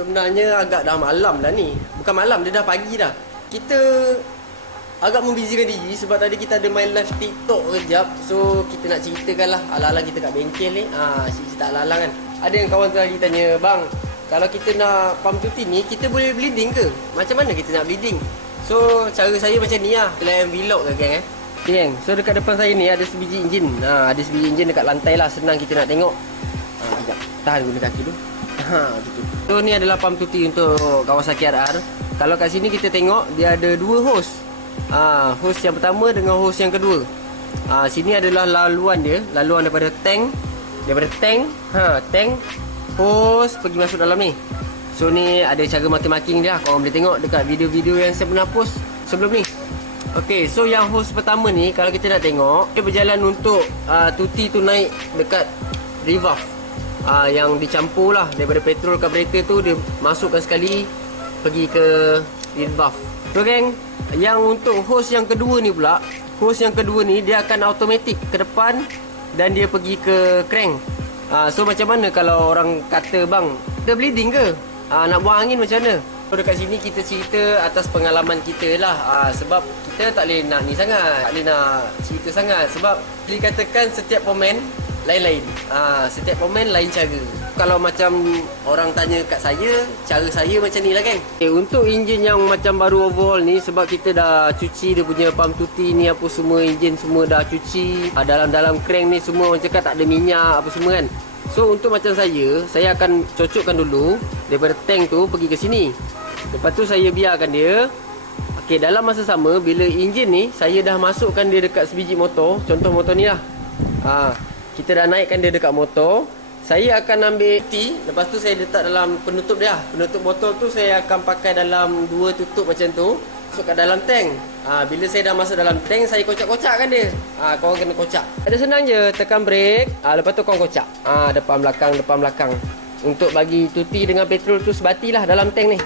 sebenarnya agak dah malam dah ni. Bukan malam, dia dah pagi dah. Kita agak membizikan diri sebab tadi kita ada main live TikTok kejap. So kita nak ceritakan lah ala-ala kita kat bengkel ni. Cerita ala-ala kan. Ada yang kawan tu lagi tanya, bang, kalau kita nak pump tuti ni, kita boleh bleeding ke? Macam mana kita nak bleeding? So cara saya macam ni lah. Lain vlog ke geng Okay, geng. So dekat depan saya ni ada sebiji enjin. Ada sebiji enjin dekat lantai lah. Senang kita nak tengok. Sekejap. Tahan guna kaki tu. Gitu. So ni adalah pump tuti untuk kawasan KRR. Kalau kat sini kita tengok dia ada dua hose. Hose yang pertama dengan hose yang kedua. Sini adalah laluan dia, laluan daripada tank, tank hose pergi masuk dalam ni. So ni ada cara marking dia, korang boleh tengok dekat video-video yang saya pernah post sebelum ni. Okey, so yang hose pertama ni kalau kita nak tengok, dia berjalan untuk tuti tu naik dekat revolve. Yang dicampur lah daripada petrol karburator tu, dia masukkan sekali pergi ke revolve. So geng, yang untuk hose yang kedua ni pula, hose yang kedua ni dia akan automatik ke depan dan dia pergi ke crank. So macam mana kalau orang kata, bang, dia bleeding ke? Nak buang angin macam mana? So dekat sini kita cerita atas pengalaman kita lah. Sebab kita tak boleh nak ni sangat, tak boleh nak cerita sangat. Sebab dikatakan setiap pemain lain-lain. Setiap pemain lain cara. Kalau macam orang tanya kat saya, cara saya macam ni lah kan. Untuk enjin yang macam baru overhaul ni, sebab kita dah cuci dia punya pump tuti ni apa semua, enjin semua dah cuci. Dalam-dalam crank ni semua orang cakap tak ada minyak apa semua kan. So untuk macam saya akan cocokkan dulu daripada tank tu pergi ke sini. Lepas tu saya biarkan dia. Okey, dalam masa sama bila enjin ni saya dah masukkan dia dekat sebiji motor. Contoh motor ni lah. Kita dah naikkan dia dekat motor. Saya akan ambil T, lepas tu saya letak dalam penutup dia. Penutup botol tu saya akan pakai dalam dua tutup macam tu. Masuk kat dalam tank. Bila saya dah masuk dalam tank, saya kocak-kocakkan dia. Korang kena kocak. Ada senang je, tekan brake. Lepas tu korang kocak. Depan belakang. Untuk bagi tuti dengan petrol tu sebati lah dalam tank ni.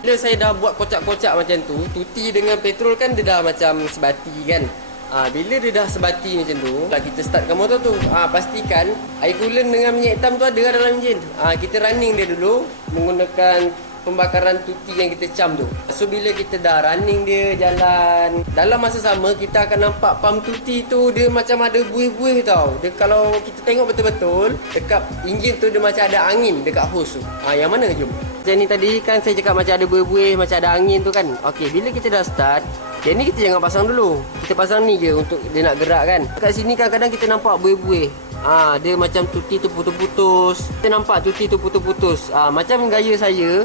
Bila saya dah buat kocak-kocak macam tu, tuti dengan petrol kan dia dah macam sebati kan. Bila dia dah sebati macam tu, kita startkan motor tu, pastikan air coolant dengan minyak hitam tu ada dalam enjin. Kita running dia dulu menggunakan pembakaran tuti yang kita cam tu. So bila kita dah running dia jalan, dalam masa sama kita akan nampak pump tuti tu dia macam ada buih-buih tau. Dia kalau kita tengok betul-betul dekat enjin tu dia macam ada angin dekat hose tu. Yang mana jom? Macam ni tadi kan saya cakap macam ada buih-buih, macam ada angin tu kan. Okey, bila kita dah start, yang ni kita jangan pasang dulu. Kita pasang ni je untuk dia nak gerak kan. Kat sini kadang-kadang kita nampak buih-buih. Dia macam tuti tu putus-putus. Kita nampak tuti tu putus-putus. Macam gaya saya.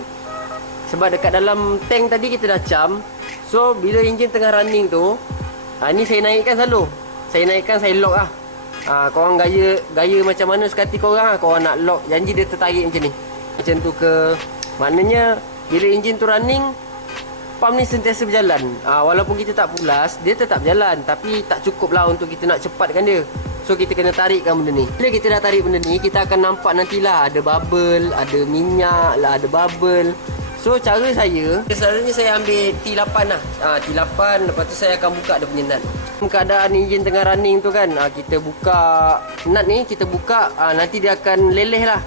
Sebab dekat dalam tank tadi kita dah cam. So bila enjin tengah running tu, ni saya naikkan selalu. Saya naikkan, saya lock lah. Korang gaya macam mana suka hati korang lah. Korang nak lock, janji dia tertarik macam ni. Macam tu ke. Maknanya bila enjin tu running, pump ni sentiasa berjalan. Walaupun kita tak pulas, dia tetap berjalan. Tapi tak cukup lah untuk kita nak cepatkan dia. So kita kena tarikkan benda ni. Bila kita dah tarik benda ni, kita akan nampak nantilah ada bubble, ada minyak lah, ada bubble. So cara saya, selalunya saya ambil T8 lah. T8, lepas tu saya akan buka dia punya nut. Keadaan enjin tengah running tu kan, kita buka nut ni, kita buka, nanti dia akan leleh lah.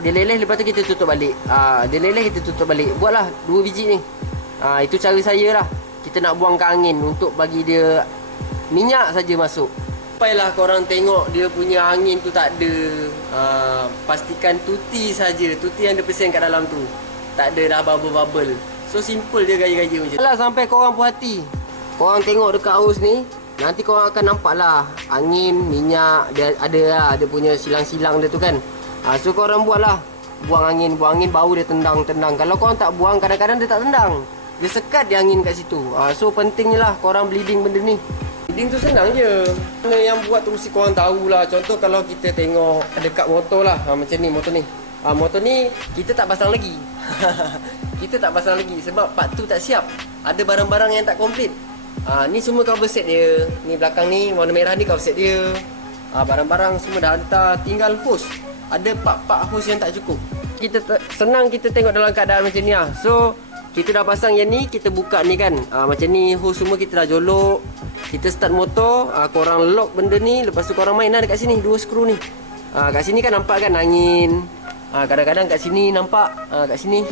Dia leleh, lepas tu kita tutup balik. Dia leleh, kita tutup balik. Buatlah 2 biji ni. Itu cara saya lah. Kita nak buangkan angin untuk bagi dia minyak saja masuk. Sampailah korang tengok dia punya angin tu tak ada. Pastikan tuti saja, tuti yang dia pesen kat dalam tu tak ada dah bubble-bubble. So simple dia gaya-gaya macam tu. Alah, sampai korang puas hati, korang tengok dekat hose ni, nanti korang akan nampak lah angin, minyak, dia ada lah, dia punya silang-silang dia tu kan. So korang buat lah, buang angin, bau dia tendang. Kalau korang tak buang, kadang-kadang dia tak tendang, dia sekat dia angin kat situ. So pentingnya lah korang bleeding benda ni. Bleeding tu senang je. Mana yang buat tu mesti korang tahulah. Contoh kalau kita tengok dekat motor lah, macam ni motor ni. Motor ni kita tak pasang lagi. Kita tak pasang lagi sebab part tu tak siap. Ada barang-barang yang tak komplit. Ni semua cover set dia. Ni belakang ni warna merah ni cover set dia. Barang-barang semua dah hantar, tinggal hose. Ada part-part hose yang tak cukup. Senang kita tengok dalam keadaan macam ni lah. So kita dah pasang yang ni, kita buka ni kan. Macam ni hose semua kita dah jolok. Kita start motor, korang lock benda ni. Lepas tu korang main lah dekat sini, 2 skru ni. Kat sini kan nampak kan angin. Kadang-kadang kat sini nampak, kat sini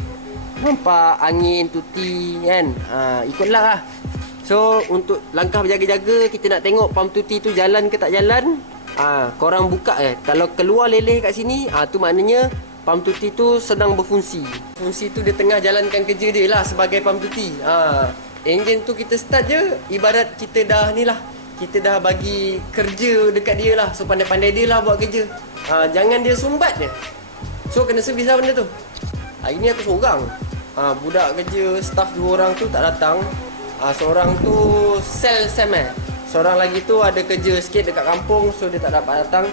nampak angin tuti kan. Ikutlah lah. So untuk langkah berjaga-jaga, kita nak tengok pam tuti tu jalan ke tak jalan. Korang buka kalau keluar leleh kat sini, tu maknanya pam tuti tu sedang berfungsi. Fungsi tu dia tengah jalankan kerja dia lah sebagai pam tuti. Enjin tu kita start je, ibarat kita dah ni lah, kita dah bagi kerja dekat dia lah. So pandai-pandai dia lah buat kerja. Jangan dia sumbat je. So kena servis lah benda tu. Hari ni aku seorang. Budak kerja, staff 2 orang tu tak datang. Seorang tu sell Sam Seorang lagi tu ada kerja sikit dekat kampung, so dia tak dapat datang.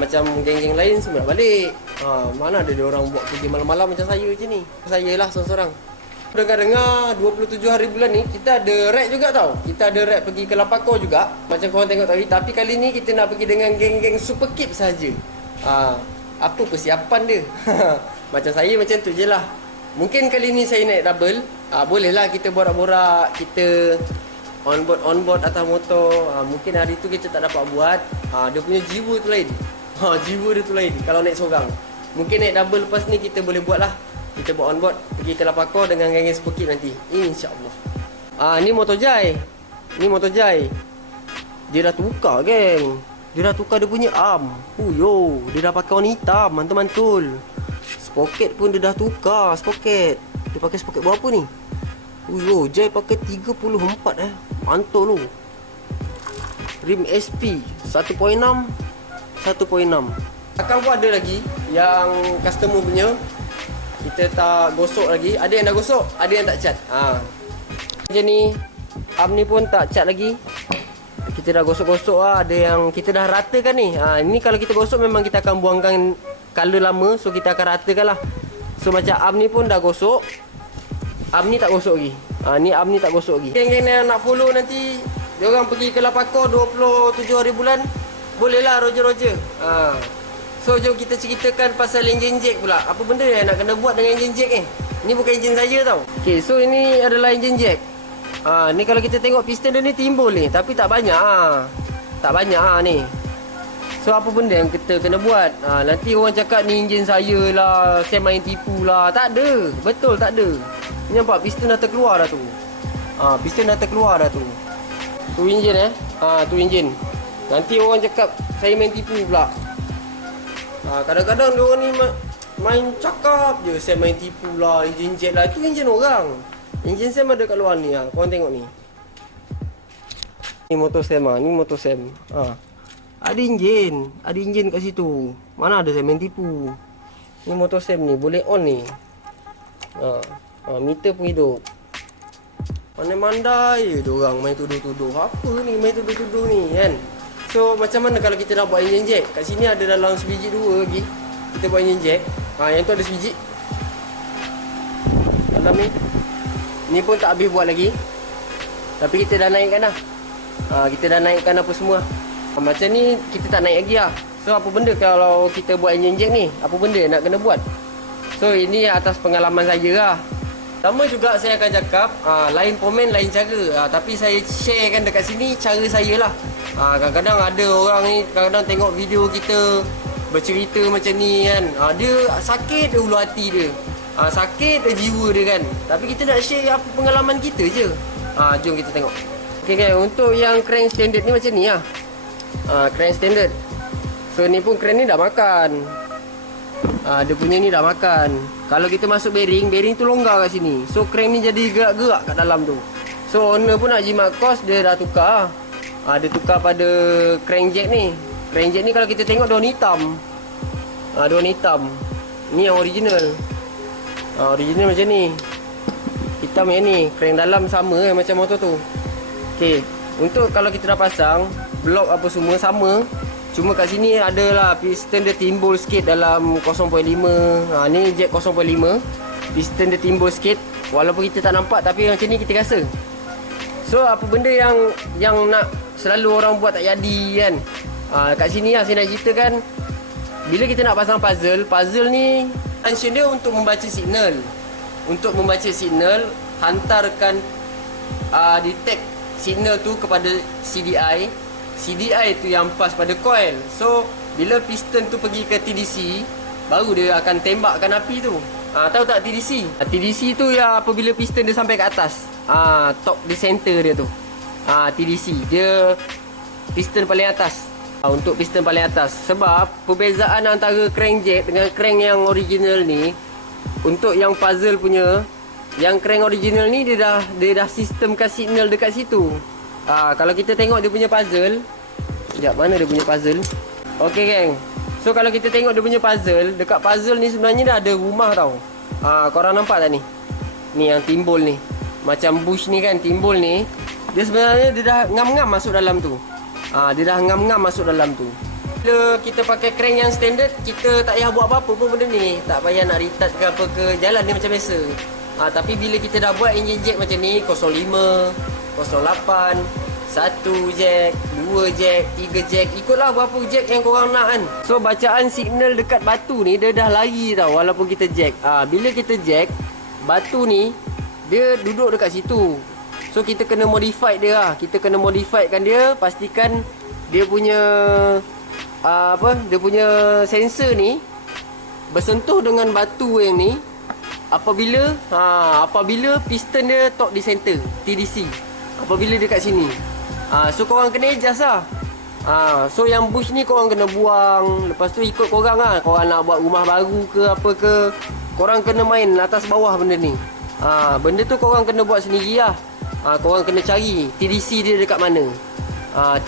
Macam geng-geng lain semua nak balik. Mana ada dia orang buat kerja malam-malam macam saya je ni. Saya lah seorang-seorang. Dengar-dengar 27 hari bulan ni kita ada rap juga tau. Kita ada rap pergi ke Lapako juga, macam korang tengok tadi. Tapi kali ni kita nak pergi dengan geng-geng Super Kip saja. Apa persiapan dia? Macam saya macam tu je lah. Mungkin kali ni saya naik double. Bolehlah kita borak-borak, kita on-board atas motor. Mungkin hari tu kita tak dapat buat. Dia punya jiwa tu lain. Jiwa dia tu lain kalau naik seorang. Mungkin naik double lepas ni kita boleh buat lah. Kita buat on-board pergi ke Lapako dengan geng-geng Super Kip nanti, InsyaAllah. Ni motor Jai. Ni motor Jai. Dia dah tukar geng. Dia dah tukar dia punya arm. Dia dah pakai warna hitam, mantul-mantul. Sprocket pun dia dah tukar, sprocket. Dia pakai sprocket berapa ni? Jai pakai 34 mantul lu. Rim SP 1.6. Akan pun ada lagi yang customer punya kita tak gosok lagi. Ada yang dah gosok, ada yang tak cat. Macam ni, arm ni pun tak cat lagi. Kita dah gosok-gosok lah. Ada yang kita dah ratakan ni. Ni kalau kita gosok memang kita akan buangkan color lama. So kita akan ratakan lah. So macam arm ni pun dah gosok. Arm ni tak gosok lagi. Ni arm ni tak gosok lagi. Geng-geng yang nak follow nanti, diorang pergi ke Lapako 27 hari bulan, boleh lah Roger. So jom kita ceritakan pasal engine jack pula. Apa benda yang nak kena buat dengan engine jack ni? Ni bukan engine saya tau. Okay, so ini adalah engine jack. Ni kalau kita tengok piston dia ni timbul ni, tapi tak banyak. Tak banyak ni. So apa benda yang kita kena buat? Nanti orang cakap ni enjin saya lah, saya main tipu lah. Tak ada. Betul tak ada. Ni nampak piston dah terkeluar dah tu. Piston dah terkeluar dah tu. Tu enjin tu enjin. Nanti orang cakap saya main tipu pula. Kadang-kadang dia orang ni main cakap je saya main tipu lah, enjin jet lah. Itu enjin orang. Enjin Sam ada kat luar ni. Korang tengok ni. Ni motor Sam ni motor Sam. Ada enjin kat situ. Mana ada saya main tipu. Ni motor Sam ni boleh on ni. Meter pun hidup. Pandai-mandai je diorang main tuduh-tuduh. Apa ni main tuduh-tuduh ni kan. So macam mana kalau kita nak buat engine jack? Kat sini ada dalam sebiji 2 lagi. Kita buat engine jack. Yang tu ada sebiji dalam ni. Ni pun tak habis buat lagi. Tapi kita dah naikkan dah. Kita dah naikkan apa semua. Macam ni kita tak naik lagi lah. So apa benda kalau kita buat engine jack ni? Apa benda nak kena buat? So ini atas pengalaman saya lah. Sama juga saya akan cakap, lain komen lain cara. Tapi saya sharekan dekat sini cara saya lah. Kadang-kadang ada orang ni, kadang-kadang tengok video kita bercerita macam ni kan. Dia sakit dia ulu hati dia. Sakit dia jiwa dia kan. Tapi kita nak share apa pengalaman kita je. Jom kita tengok. Okay kan, untuk yang crank standard ni macam ni lah. Crank standard. So ni pun crank ni dah makan. Dia punya ni dah makan. Kalau kita masuk bearing tu longgar kat sini. So crank ni jadi gerak-gerak kat dalam tu. So owner pun nak jimat kos, dia dah tukar. Dia tukar pada crank jack ni. Crank jack ni kalau kita tengok daun hitam. Daun hitam. Ni yang original. Original macam ni. Hitam yang ni. Crank dalam sama macam motor tu. Okay. Untuk kalau kita dah pasang, blok apa semua sama. Cuma kat sini adalah piston dia timbul sikit dalam 0.5. Ni jack 0.5. Piston dia timbul sikit. Walaupun kita tak nampak, tapi macam ni kita rasa. So apa benda yang nak selalu orang buat tak jadi kan. Kat sini lah saya nak ceritakan. Bila kita nak pasang puzzle ni function dia untuk membaca signal. Untuk membaca signal, hantarkan detect signal tu kepada CDI. CDI tu yang pass pada coil. So bila piston tu pergi ke TDC, baru dia akan tembakkan api tu. Tahu tak TDC? TDC tu ya apabila piston dia sampai ke atas. Top di center dia tu. TDC dia piston paling atas. Untuk piston paling atas. Sebab perbezaan antara crankjet dengan crank yang original ni, untuk yang puzzle punya, yang crank original ni dia dah sistemkan signal dekat situ. Kalau kita tengok dia punya puzzle, sekejap, mana dia punya puzzle? Okey geng. So kalau kita tengok dia punya puzzle, dekat puzzle ni sebenarnya dah ada rumah tau. Korang nampak tak ni? Ni yang timbul ni. Macam bush ni kan, timbul ni. Dia sebenarnya dia dah ngam-ngam masuk dalam tu. Dia dah ngam-ngam masuk dalam tu. Bila kita pakai crank yang standard, kita tak payah buat apa-apa pun benda ni. Tak payah nak retard ke apa ke, jalan dia macam biasa. Tapi bila kita dah buat engine jack macam ni, 05, 08, 1 jack, 2 jack, 3 jack, ikutlah berapa jack yang korang nak kan. So bacaan signal dekat batu ni dia dah lari tau walaupun kita jack. Bila kita jack, batu ni dia duduk dekat situ. So kita kena modify dia lah. Kita kena modifykan dia, pastikan dia punya dia punya sensor ni bersentuh dengan batu yang ni apabila piston dia top di center, TDC. Apabila dia kat sini. So korang kena adjust lah. So yang bush ni korang kena buang. Lepas tu ikut korang lah. Korang nak buat rumah baru ke apa ke, korang kena main atas bawah benda ni. Benda tu korang kena buat sendiri lah. Korang kena cari TDC dia dekat mana.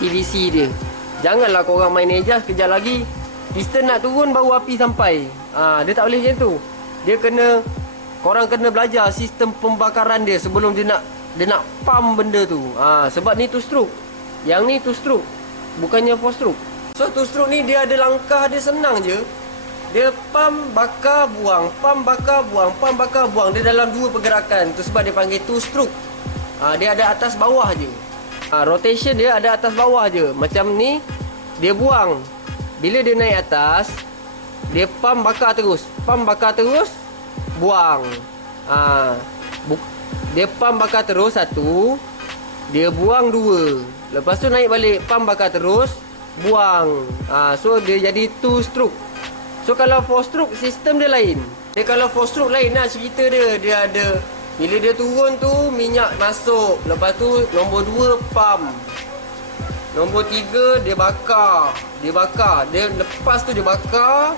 TDC dia. Janganlah korang main adjust, kejap lagi piston nak turun baru api sampai. Dia tak boleh macam tu. Korang kena belajar sistem pembakaran dia sebelum dia nak pump benda tu. Sebab ni 2 stroke. Yang ni 2 stroke, bukannya 4 stroke. So 2 stroke ni dia ada langkah dia senang je. Dia pump bakar buang, pump bakar buang, pump bakar buang. Dia dalam 2 pergerakan. Tu sebab dia panggil 2 stroke. Dia ada atas bawah je. Rotation dia ada atas bawah je. Macam ni dia buang. Bila dia naik atas, dia pump bakar terus. Pump bakar terus, buang. Dia pump bakar terus 1, dia buang 2. Lepas tu naik balik, pump bakar terus, buang. So dia jadi 2 stroke. So kalau 4 stroke, sistem dia lain. Dia kalau 4 stroke lain lah cerita dia. Dia ada, bila dia turun tu minyak masuk. Lepas tu nombor 2 pump. Nombor 3 dia bakar. Dia lepas tu dia bakar.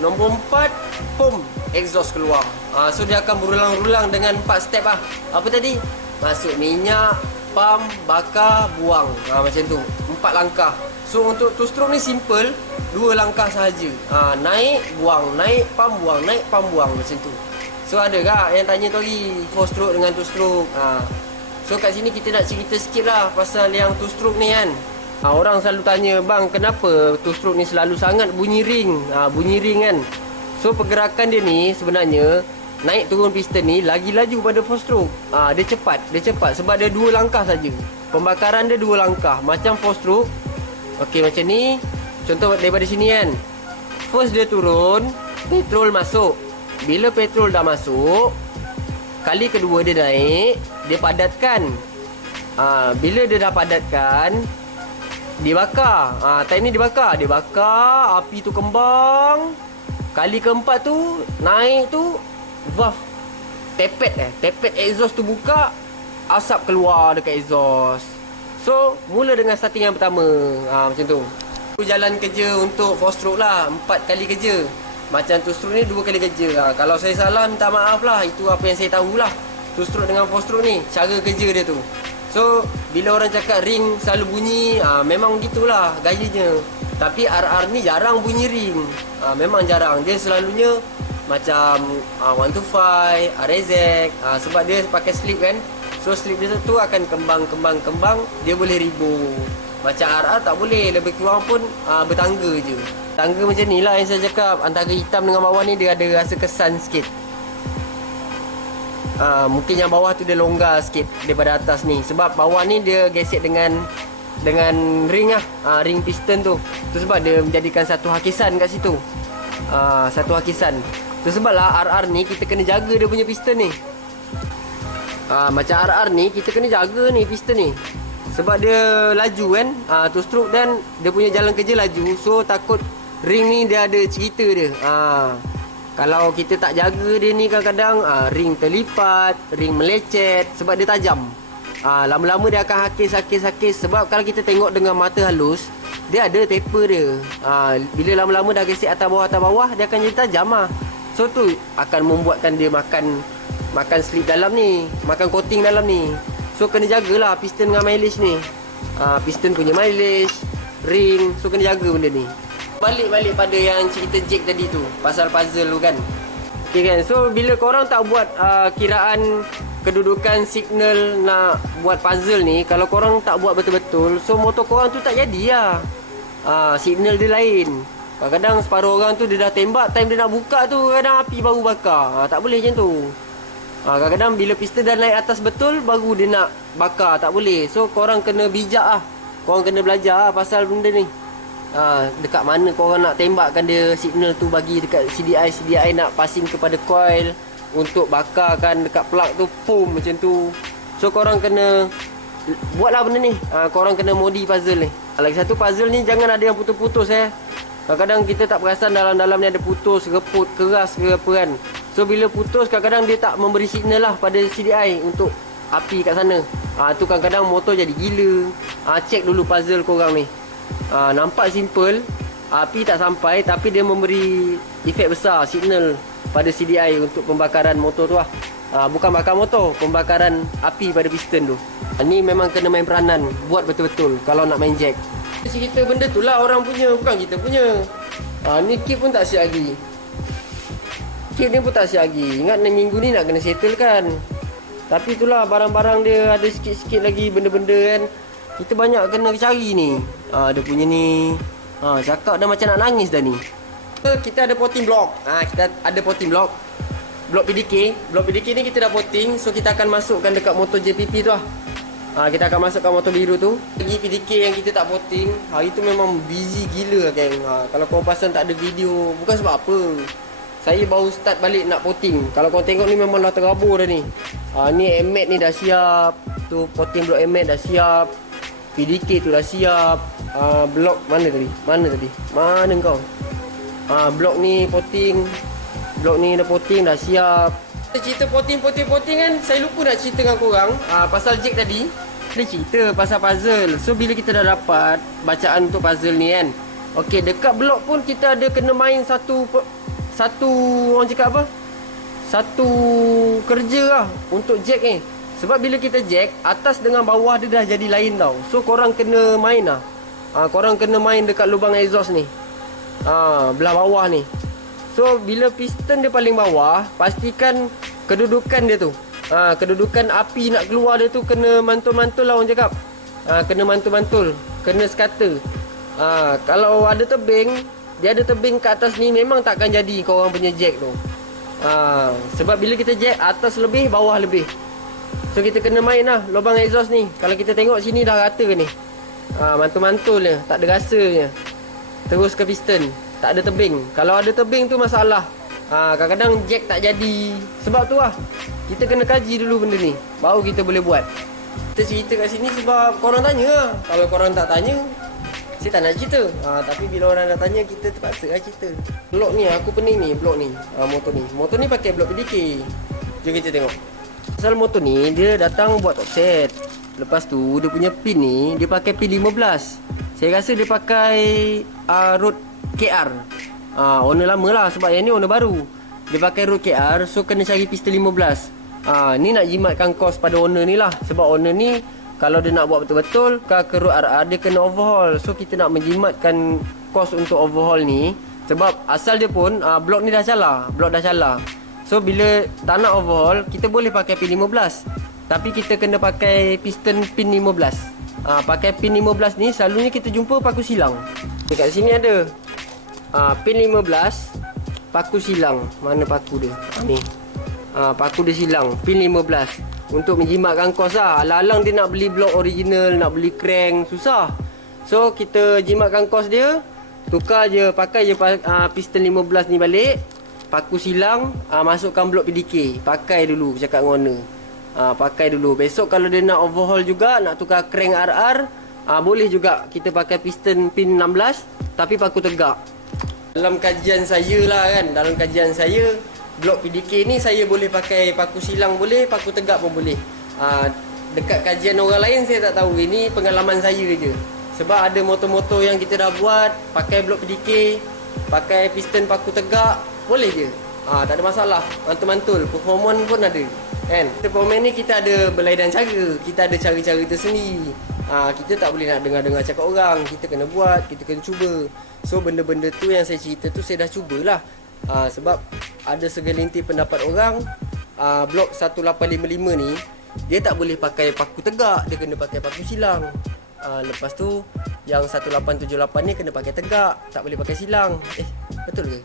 Nombor 4 pom, exhaust keluar. So dia akan berulang-ulang dengan 4 step lah. Apa tadi? Masuk minyak, pump, bakar, buang. Macam tu, 4 langkah. So untuk 2 stroke ni simple, 2 langkah sahaja. Naik, buang, naik, pump, buang, naik, pump, buang. Macam tu. So ada tak yang tanya tadi 4 stroke dengan 2 stroke? So kat sini kita nak cerita sikit lah pasal yang 2 stroke ni kan. Orang selalu tanya, bang kenapa 2 stroke ni selalu sangat bunyi ring? Bunyi ring kan. So pergerakan dia ni sebenarnya naik turun piston ni lagi laju pada 4 stroke. Dia cepat sebab dia 2 langkah saja. Pembakaran dia 2 langkah. Macam 4 stroke. Okey macam ni. Contoh daripada sini kan. First dia turun, petrol masuk. Bila petrol dah masuk, kali kedua dia naik, dia padatkan. Bila dia dah padatkan, dia bakar. Time ni dia bakar, api tu kembang. Kali keempat tu naik tu, valve tepet exhaust tu buka, asap keluar dekat exhaust. So mula dengan starting yang pertama. Macam tu. Jalan kerja untuk 4 stroke lah, 4 kali kerja. Macam 2 stroke ni 2 kali kerja. Kalau saya salah minta maaf lah. Itu apa yang saya tahulah. 2 stroke dengan 4 stroke ni cara kerja dia tu. So bila orang cakap ring selalu bunyi, memang gitulah gayanya. Tapi RR ni jarang bunyi ring. Memang jarang. Dia selalunya macam 125, RZ. Sebab dia pakai slip kan. So slip dia tu akan kembang. Dia boleh ribu. Macam RR tak boleh. Lebih kurang pun bertangga je. Tangga macam ni lah yang saya cakap. Antara hitam dengan bawah ni dia ada rasa kesan sikit. Mungkin yang bawah tu dia longgar sikit daripada atas ni. Sebab bawah ni dia gesek dengan ring lah. Ring piston tu. Tu sebab dia menjadikan satu hakisan kat situ. Satu hakisan. Tu sebab lah RR ni kita kena jaga dia punya piston ni. Macam RR ni kita kena jaga ni piston ni. Sebab dia laju kan. 2 stroke dan dia punya jalan kerja laju. So takut ring ni dia ada cerita dia. Kalau kita tak jaga dia ni kadang-kadang ring terlipat, ring melecet sebab dia tajam. Lama-lama dia akan hakis. Sebab kalau kita tengok dengan mata halus, dia ada taper dia. Bila lama-lama dah gesek atas bawah, dia akan jadi tajam lah. So tu akan membuatkan dia makan slip dalam ni, makan coating dalam ni. So kena jagalah piston dengan mileage ni. Piston punya mileage, ring, so kena jaga benda ni. Balik pada yang cerita Jack tadi tu, pasal puzzle tu kan. Okay kan, so bila korang tak buat kiraan kedudukan signal nak buat puzzle ni, kalau korang tak buat betul-betul, so motor korang tu tak jadi lah. Signal dia lain. Kadang-kadang separuh orang tu dia dah tembak, time dia nak buka tu kadang api baru bakar. Tak boleh macam tu. Kadang-kadang bila piston dah naik atas betul, baru dia nak bakar. Tak boleh. So korang kena bijak lah. Korang kena belajar lah pasal benda ni. Dekat mana korang nak tembakkan dia signal tu, bagi dekat CDI nak passing kepada coil untuk bakarkan dekat plug tu, pum macam tu. So korang kena buatlah benda ni. Korang kena modi puzzle ni. Lagi satu, puzzle ni jangan ada yang putus-putus Kadang-kadang kita tak perasan dalam-dalam ni ada putus, reput, keras ke apa kan. So bila putus, kadang-kadang dia tak memberi signal lah pada CDI untuk api kat sana. Tu kadang-kadang motor jadi gila. Check dulu puzzle korang ni. Nampak simple, api tak sampai, tapi dia memberi efek besar signal pada CDI untuk pembakaran motor tu lah. Bukan bakar motor, pembakaran api pada piston tu. Ni memang kena main peranan, buat betul-betul kalau nak main jack. Cerita benda tu lah orang punya, bukan kita punya. Ni kip pun tak siap lagi. Kip ni pun tak siap lagi. Ingat 6 minggu ni nak kena settle kan. Tapi itulah, barang-barang dia ada sikit-sikit lagi benda-benda kan. Kita banyak kena cari ni. Dia punya ni. Cakap dah macam nak nangis dah ni. Kita ada potting block. Kita ada potting block. Blok PDK. Blok PDK ni kita dah potting. So kita akan masukkan dekat motor JPP tu lah. Kita akan masukkan motor biru tu. Lagi PDK yang kita tak potting. Hari tu memang busy gila geng. Kalau korang pasang tak ada video, bukan sebab apa. Saya baru start balik nak potting. Kalau korang tengok ni memang dah terabur dah ni. Ni emet ni dah siap. Tu potting blok emet dah siap. PDK tu dah siap. Blok mana tadi? Mana kau? Blok ni potting. Blok ni dah potting, dah siap. Cerita potting kan, saya lupa nak cerita dengan korang pasal Jack tadi. Dia cerita pasal puzzle. So bila kita dah dapat bacaan untuk puzzle ni kan, okey, dekat blok pun kita ada kena main satu orang cakap apa, satu kerja lah untuk Jack ni. Sebab bila kita jack, atas dengan bawah dia dah jadi lain tau. So korang kena main lah. Korang kena main dekat lubang exhaust ni, belah bawah ni. So bila piston dia paling bawah, pastikan kedudukan dia tu, kedudukan api nak keluar dia tu kena mantul-mantul lah orang cakap. Kena mantul-mantul, kena sekata. Kalau ada tebing, dia ada tebing kat atas ni, memang takkan jadi korang punya jack tu. Sebab bila kita jack, atas lebih, bawah lebih. So kita kena main lah lubang exhaust ni. Kalau kita tengok sini dah rata ni, mantul-mantul je, tak ada rasanya. Terus ke piston, tak ada tebing. Kalau ada tebing tu masalah. Kadang-kadang jack tak jadi. Sebab tu lah, kita kena kaji dulu benda ni, baru kita boleh buat. Kita cerita kat sini sebab korang tanya lah. Kalau korang tak tanya, saya tak nak cerita. Tapi bila orang dah tanya, kita terpaksa lah cerita. Blok ni, aku pening ni, blok ni, motor ni. Motor ni pakai blok PDK. Jom kita tengok. Pasal motor ni, dia datang buat offset. Lepas tu, dia punya pin ni, dia pakai pin 15. Saya rasa dia pakai road KR. Owner lama lah, sebab yang ni owner baru. Dia pakai road KR, so kena cari piston 15. Ni nak jimatkan kos pada owner ni lah. Sebab owner ni, kalau dia nak buat betul-betul ke road RR, dia kena overhaul. So kita nak menjimatkan kos untuk overhaul ni. Sebab asal dia pun, blok ni dah calar. Blok dah calar. So bila tak nak overhaul, kita boleh pakai pin 15. Tapi kita kena pakai piston pin 15. Pakai pin 15 ni selalunya kita jumpa paku silang. Dekat sini ada pin 15 paku silang. Mana paku dia? Ni. Paku dia silang, pin 15. Untuk menjimatkan kos lah. Alang-alang dia nak beli blok original, nak beli crank, susah. So kita jimatkan kos dia, tukar je, pakai je piston 15 ni balik. Paku silang, masukkan blok PDK. Pakai dulu, cakap dengan owner. Pakai dulu. Besok kalau dia nak overhaul juga, nak tukar crank RR, boleh juga kita pakai piston pin 16 tapi paku tegak. Dalam kajian saya lah kan, dalam kajian saya, blok PDK ni saya boleh pakai paku silang boleh, paku tegak pun boleh. Dekat kajian orang lain saya tak tahu, ini pengalaman saya je. Sebab ada motor-motor yang kita dah buat pakai blok PDK, pakai piston paku tegak, boleh je. Tak ada masalah, mantul-mantul, performance pun ada kan. Performance ni kita ada belaidan cara, kita ada cara-cara tersendiri. Kita tak boleh nak dengar-dengar cakap orang, kita kena buat, kita kena cuba. So benda-benda tu yang saya cerita tu saya dah cubalah. Sebab ada segelintir pendapat orang, blok 1855 ni dia tak boleh pakai paku tegak, dia kena pakai paku silang. Lepas tu yang 1878 ni kena pakai tegak, tak boleh pakai silang. Betul ke?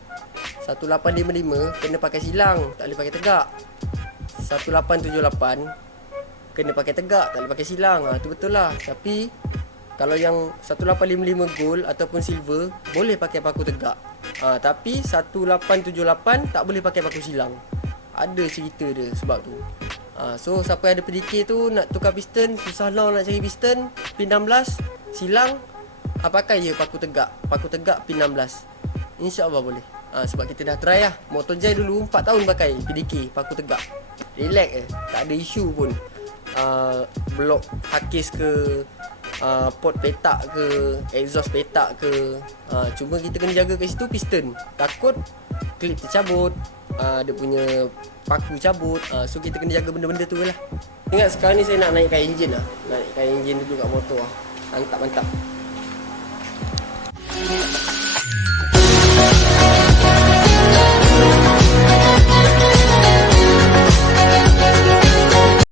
1855 kena pakai silang, tak boleh pakai tegak. 1878 kena pakai tegak, tak boleh pakai silang. Tu betul lah. Tapi kalau yang 1855 gold ataupun silver boleh pakai paku tegak. Tapi 1878 tak boleh pakai paku silang. Ada cerita dia sebab tu. So siapa yang ada PDK tu nak tukar piston, susah lah nak cari piston, pin 16, silang, pakai je paku tegak. Paku tegak pin 16. InsyaAllah boleh. Sebab kita dah try lah. Motor Jai dulu 4 tahun pakai PDK, paku tegak. Relax je, tak ada isu pun. Blok hakis ke, pot petak ke, exhaust petak ke, cuma kita kena jaga kat situ piston. Takut klip tercabut, dia punya paku cabut. So kita kena jaga benda-benda tu lah. Ingat sekarang ni saya nak naikkan enjin lah. Naikkan enjin dulu kat motor lah. Mantap-mantap.